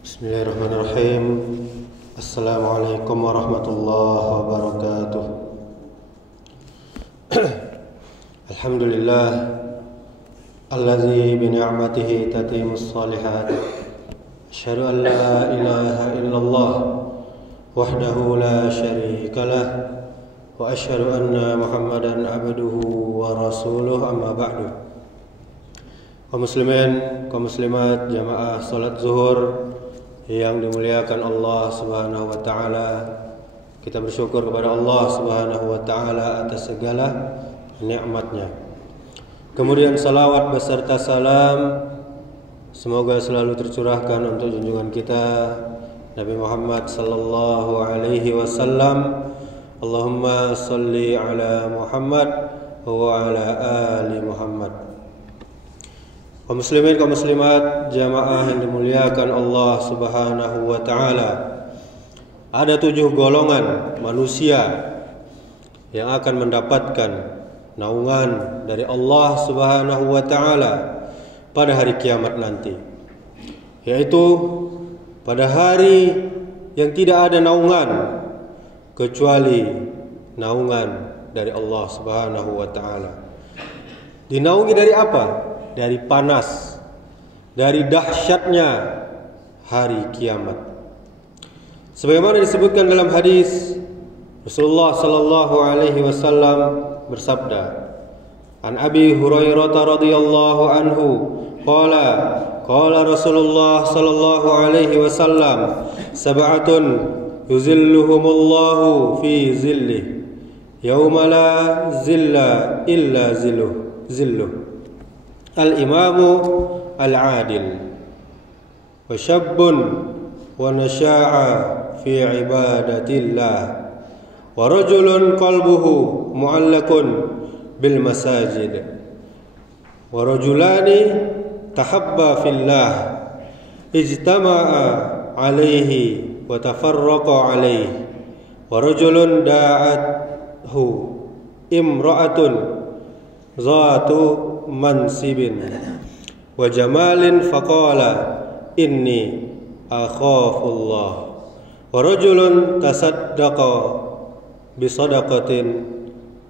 Bismillahirrahmanirrahim. Assalamualaikum warahmatullahi wabarakatuh. Alhamdulillah alladzi bi ni'matihi tatimmus shalihat. Asyhadu an la ilaha illallah wahdahu la syarika lah wa asyhadu anna Muhammadan abduhu wa rasuluh, amma ba'du. Kaum muslimin, kaum muslimat, jamaah salat zuhur yang dimuliakan Allah Subhanahu wa taala. Kita bersyukur kepada Allah Subhanahu wa taala atas segala nikmatnya. Kemudian salawat beserta salam semoga selalu tercurahkan untuk junjungan kita Nabi Muhammad sallallahu alaihi wasallam. Allahumma salli ala Muhammad wa ala ali Muhammad. Kaum muslimin, kaum muslimat, jamaah yang dimuliakan Allah Subhanahu wa taala. Ada 7 golongan manusia yang akan mendapatkan naungan dari Allah Subhanahu wa taala pada hari kiamat nanti. Yaitu pada hari yang tidak ada naungan kecuali naungan dari Allah Subhanahu wa taala. Dinaungi dari apa? Dari panas, dari dahsyatnya hari kiamat. Sebagaimana disebutkan dalam hadis, Rasulullah sallallahu alaihi wasallam bersabda, An Abi Hurairah radhiyallahu anhu qala Rasulullah sallallahu alaihi wasallam, sab'atun yuzilluhumullahu fi zillih yauma la zilla illa zilluh. Al-imamu al-adil wa syabbun wa nasha'a fi ibadatillah wa rajulun qalbuhu mu'allakun bil masajid wa rajulani tahabba fillah ijtama'a alaihi wa tafarraqa alaihi wa rajulun da'athu imra'atun zatu mansibin wa jamalin faqala inni akhafullah wa rajulun tasaddaqa bi sadaqatin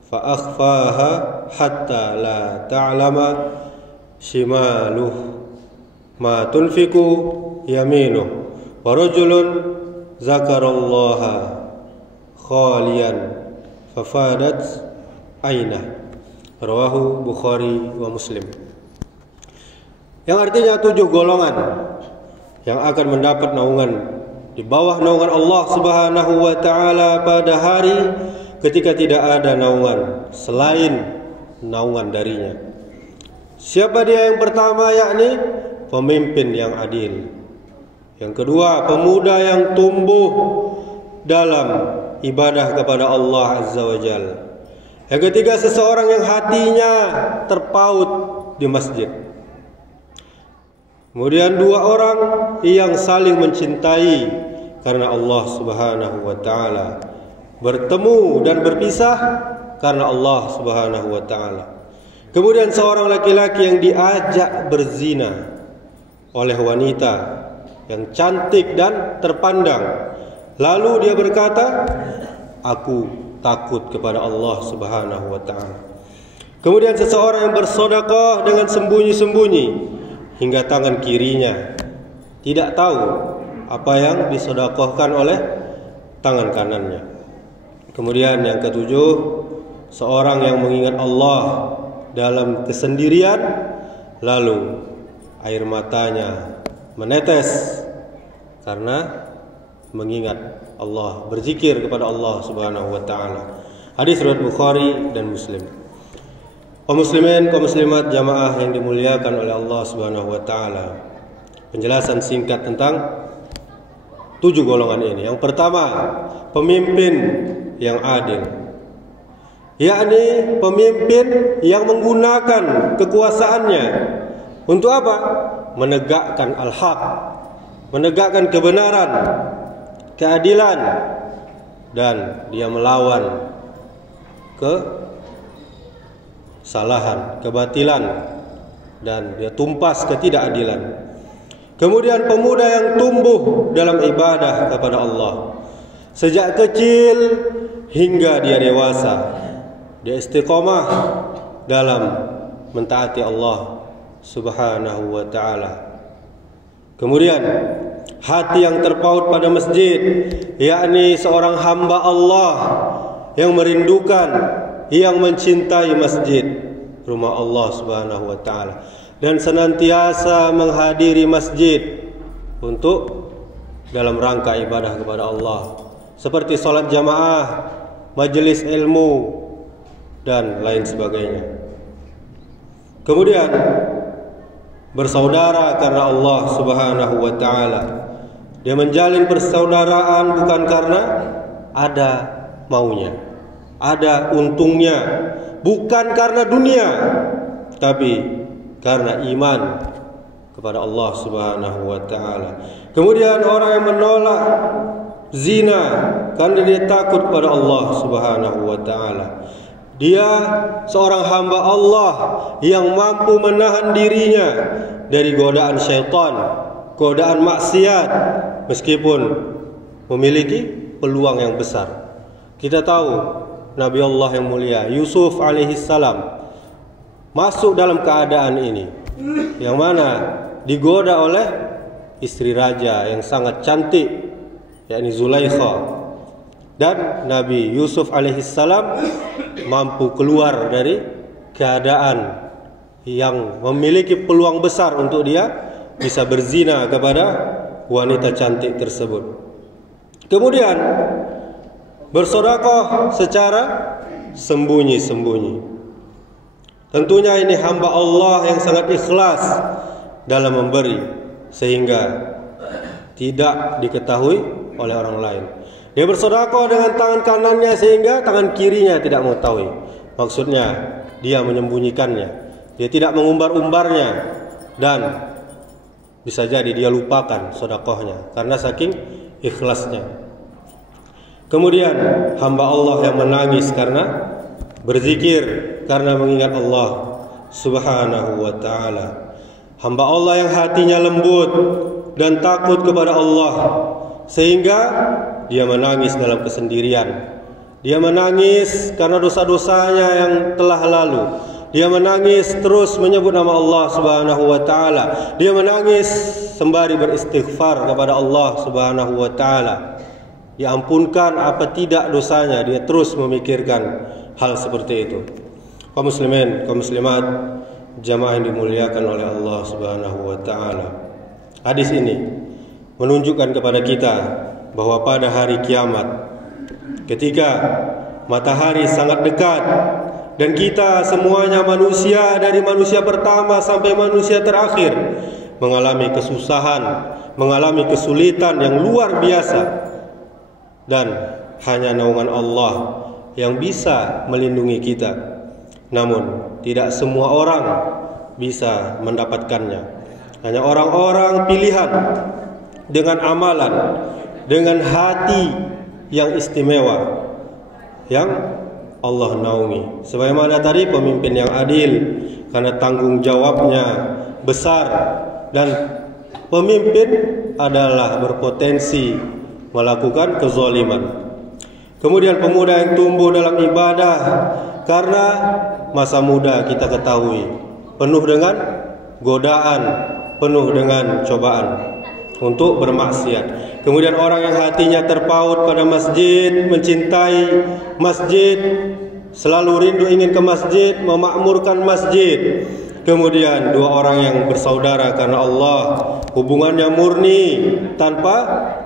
fa akhfaha hatta la ta'lama shimaluh ma tunfiqu yaminuh wa rajulun zakarallaha khaliyan fafadat ainah. Rawahu Bukhari wa Muslim. Yang artinya 7 golongan yang akan mendapat naungan di bawah naungan Allah Subhanahu wa taala pada hari ketika tidak ada naungan selain naungan darinya. Siapa dia? Yang pertama yakni pemimpin yang adil. Yang kedua, pemuda yang tumbuh dalam ibadah kepada Allah Azza wa Jalla. Yang ketiga, seseorang yang hatinya terpaut di masjid. Kemudian 2 orang yang saling mencintai karena Allah Subhanahu wa taala, bertemu dan berpisah karena Allah Subhanahu wa taala. Kemudian seorang laki-laki yang diajak berzina oleh wanita yang cantik dan terpandang, lalu dia berkata, aku takut kepada Allah Subhanahu wa taala. Kemudian seseorang yang bersedekah dengan sembunyi-sembunyi hingga tangan kirinya tidak tahu apa yang disedekahkan oleh tangan kanannya. Kemudian yang ketujuh, seorang yang mengingat Allah dalam kesendirian lalu air matanya menetes karena mengingat Allah, berzikir kepada Allah Subhanahu wa taala. Hadis riwayat Bukhari dan Muslim. Kaum muslimin, kaum muslimat, jamaah yang dimuliakan oleh Allah Subhanahu wa taala. Penjelasan singkat tentang 7 golongan ini. Yang pertama, pemimpin yang adil. Yakni pemimpin yang menggunakan kekuasaannya untuk apa? Menegakkan al-haq, menegakkan kebenaran, keadilan, dan dia melawan kesalahan, kebatilan, dan dia tumpas ketidakadilan. Kemudian pemuda yang tumbuh dalam ibadah kepada Allah sejak kecil hingga dia dewasa, dia istiqomah dalam mentaati Allah Subhanahu wa ta'ala. Kemudian hati yang terpaut pada masjid, yakni seorang hamba Allah yang merindukan, yang mencintai masjid, rumah Allah Subhanahu wa ta'ala, dan senantiasa menghadiri masjid untuk dalam rangka ibadah kepada Allah, seperti salat jamaah, majelis ilmu, dan lain sebagainya. Kemudian bersaudara karena Allah Subhanahu wa ta'ala. Dia menjalin persaudaraan bukan karena ada maunya, ada untungnya, bukan karena dunia, tapi karena iman kepada Allah Subhanahu wa ta'ala. Kemudian orang yang menolak zina karena dia takut kepada Allah Subhanahu wa ta'ala. Dia seorang hamba Allah yang mampu menahan dirinya dari godaan syaitan, godaan maksiat, meskipun memiliki peluang yang besar. Kita tahu Nabi Allah yang mulia Yusuf alaihissalam masuk dalam keadaan ini, yang mana digoda oleh istri raja yang sangat cantik, yakni Zulaikha. Dan Nabi Yusuf alaihissalam mampu keluar dari keadaan yang memiliki peluang besar untuk dia bisa berzina kepada wanita cantik tersebut. Kemudian bersedekah secara sembunyi-sembunyi. Tentunya ini hamba Allah yang sangat ikhlas dalam memberi, sehingga tidak diketahui oleh orang lain. Dia bersedekah dengan tangan kanannya sehingga tangan kirinya tidak mengetahui. Maksudnya dia menyembunyikannya, dia tidak mengumbar-umbarnya, dan bisa jadi dia lupakan sedekahnya karena saking ikhlasnya. Kemudian hamba Allah yang menangis karena berzikir, karena mengingat Allah Subhanahu wa ta'ala. Hamba Allah yang hatinya lembut dan takut kepada Allah, sehingga dia menangis dalam kesendirian. Dia menangis karena dosa-dosanya yang telah lalu. Dia menangis terus menyebut nama Allah Subhanahu wa ta'ala. Dia menangis sembari beristighfar kepada Allah Subhanahu wa ta'ala. Diampunkan apa tidak dosanya. Dia terus memikirkan hal seperti itu. Kaum muslimin, kaum muslimat, jamaah yang dimuliakan oleh Allah Subhanahu wa ta'ala. Hadis ini menunjukkan kepada kita bahwa pada hari kiamat, ketika matahari sangat dekat dan kita semuanya manusia, dari manusia pertama sampai manusia terakhir, mengalami kesusahan, mengalami kesulitan yang luar biasa, dan hanya naungan Allah yang bisa melindungi kita. Namun tidak semua orang bisa mendapatkannya. Hanya orang-orang pilihan dengan amalan, dengan hati yang istimewa, yang Allah naungi. Sebagaimana tadi, pemimpin yang adil karena tanggung jawabnya besar, dan pemimpin adalah berpotensi melakukan kezaliman. Kemudian pemuda yang tumbuh dalam ibadah karena masa muda kita ketahui penuh dengan godaan, penuh dengan cobaan untuk bermaksiat. Kemudian orang yang hatinya terpaut pada masjid, mencintai masjid, selalu rindu ingin ke masjid, memakmurkan masjid. Kemudian dua orang yang bersaudara karena Allah, hubungannya murni tanpa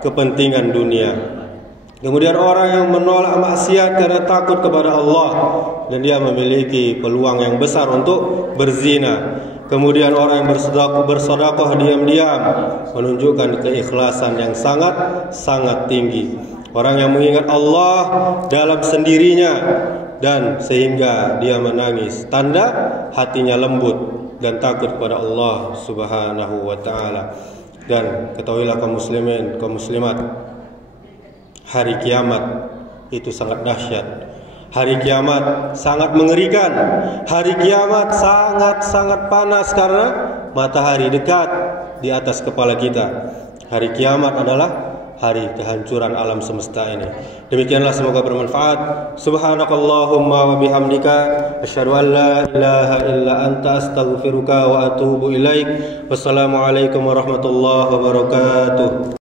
kepentingan dunia. Kemudian orang yang menolak maksiat karena takut kepada Allah, dan dia memiliki peluang yang besar untuk berzina. Kemudian orang yang bersedekah diam-diam, menunjukkan keikhlasan yang sangat tinggi. Orang yang mengingat Allah dalam sendirinya, dan sehingga dia menangis, tanda hatinya lembut dan takut kepada Allah Subhanahu wa ta'ala. Dan ketahuilah kaum muslimin, kaum muslimat, hari kiamat itu sangat dahsyat. Hari kiamat sangat mengerikan. Hari kiamat sangat panas karena matahari dekat di atas kepala kita. Hari kiamat adalah hari kehancuran alam semesta ini. Demikianlah, semoga bermanfaat. Subhanakallahumma wa bihamdika asyhadu an la ilaha illa anta astaghfiruka wa atubu ilaik. Wassalamualaikum warahmatullahi wabarakatuh.